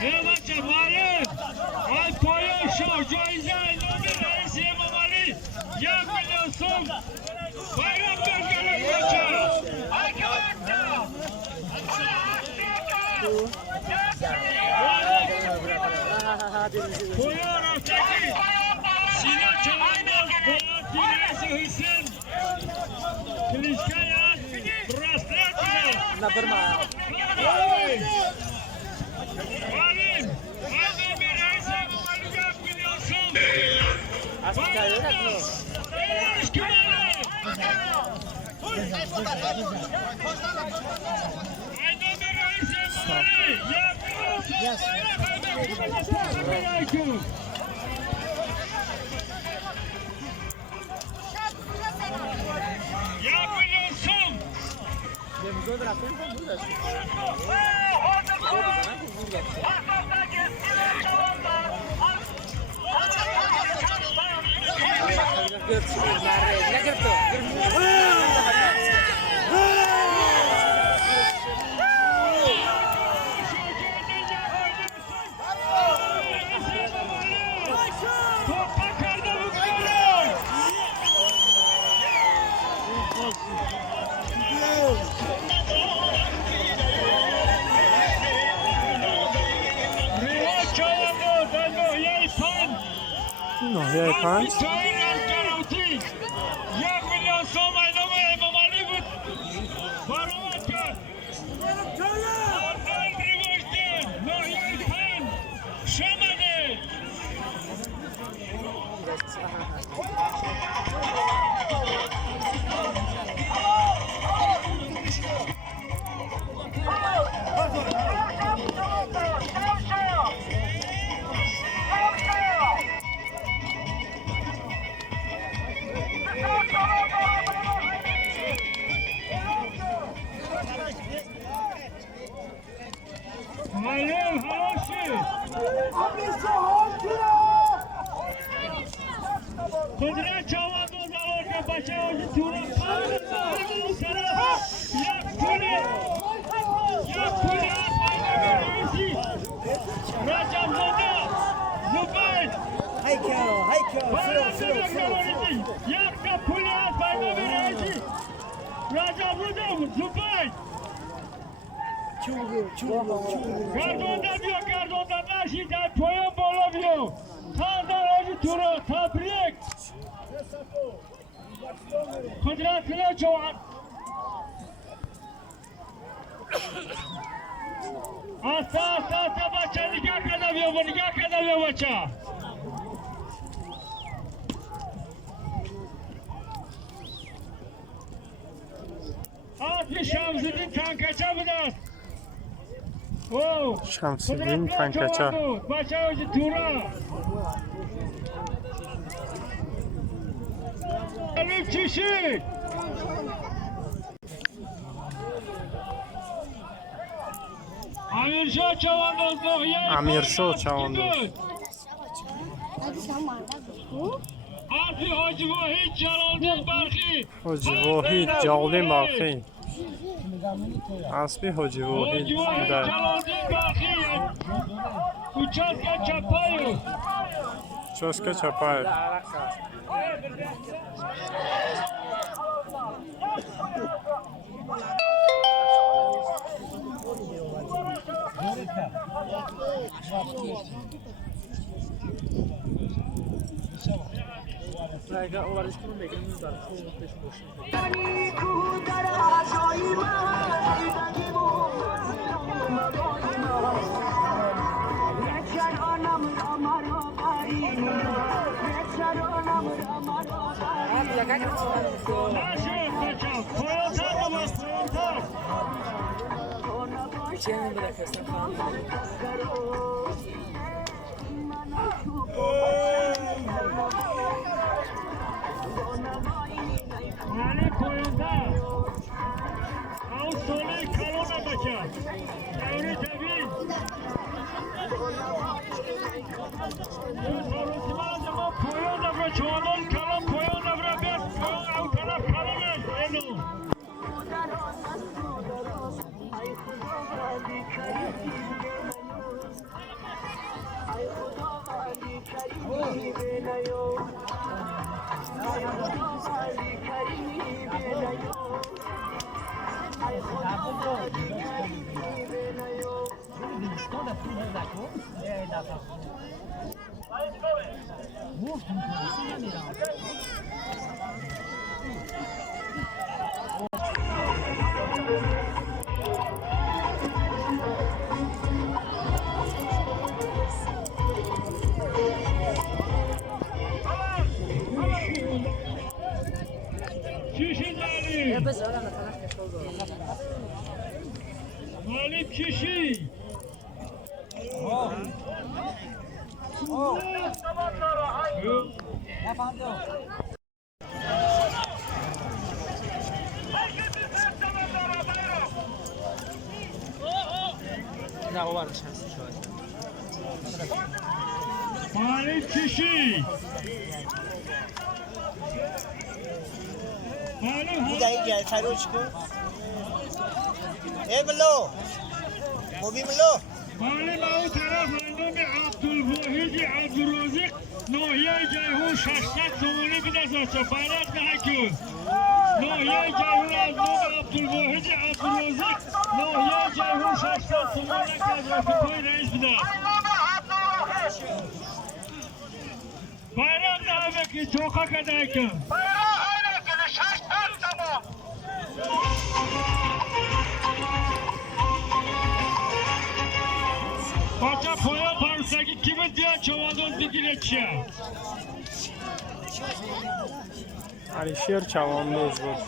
بچه معلم آی پایان شاه جایزه نام رئیس امامعلی 1 میلیون سوم bayram belgeleri بچه پایان رفتگی سینا چوانان باید پیرسی حسین کلیشکه هست براسلت بده معلم معلم رئیس امامعلی 1 میلیون سوم ناحیه 5 1 میلیون سوم اینام امامعلی بود برآمد کرد آفرین ریوشتن ناحیه 5 شمده معلم حلاشی قدرت چوان دوزاور که بچه هاشی تورا پاس یک پولی رئیسی رجب زاده زبید یک تا پولی هست برنامه رئیسی رجب زاده زبید گردونده بیا گردونده نشی در پایان بالا بیا خاندان آجی تورا تبریک قدرت کنه چوان آستا بچه نگاه کرده بیا بچه آتی شمس‌الدین تنکچه بوده است شمس‌الدین تنکچه بچه هاشی تورا علیم چیشی امیرشاه چواندوز امیرشاه چواندوز آتی حاجی واحد جلالدین برخی حاجی واحد جلالدین برخی اسبی حاجی واحد جلالدین برخی участка Чапаев Чоска Чапаев کشیداری مالیم کشی مالیم کشی Budaya gel, Ferro çıkıyor. Melo. Mobi Melo. مالیم او طرف اندام عبدالواحد عبدالرازق ناحیه جیهون 600 تومانی به دست آچه فرق نکن ناحیه جیهون از نام عبدالواحد عبدالرازق ناحیه جیهون 600 تومانی که از رفقای رئیس بده bayrak da ki çoka kadar ki. Bayrağı öyle gene şaştın tamam. Paça poya parsaki kimi diye çavadon dikilecek. علیشیر چواندوز بود.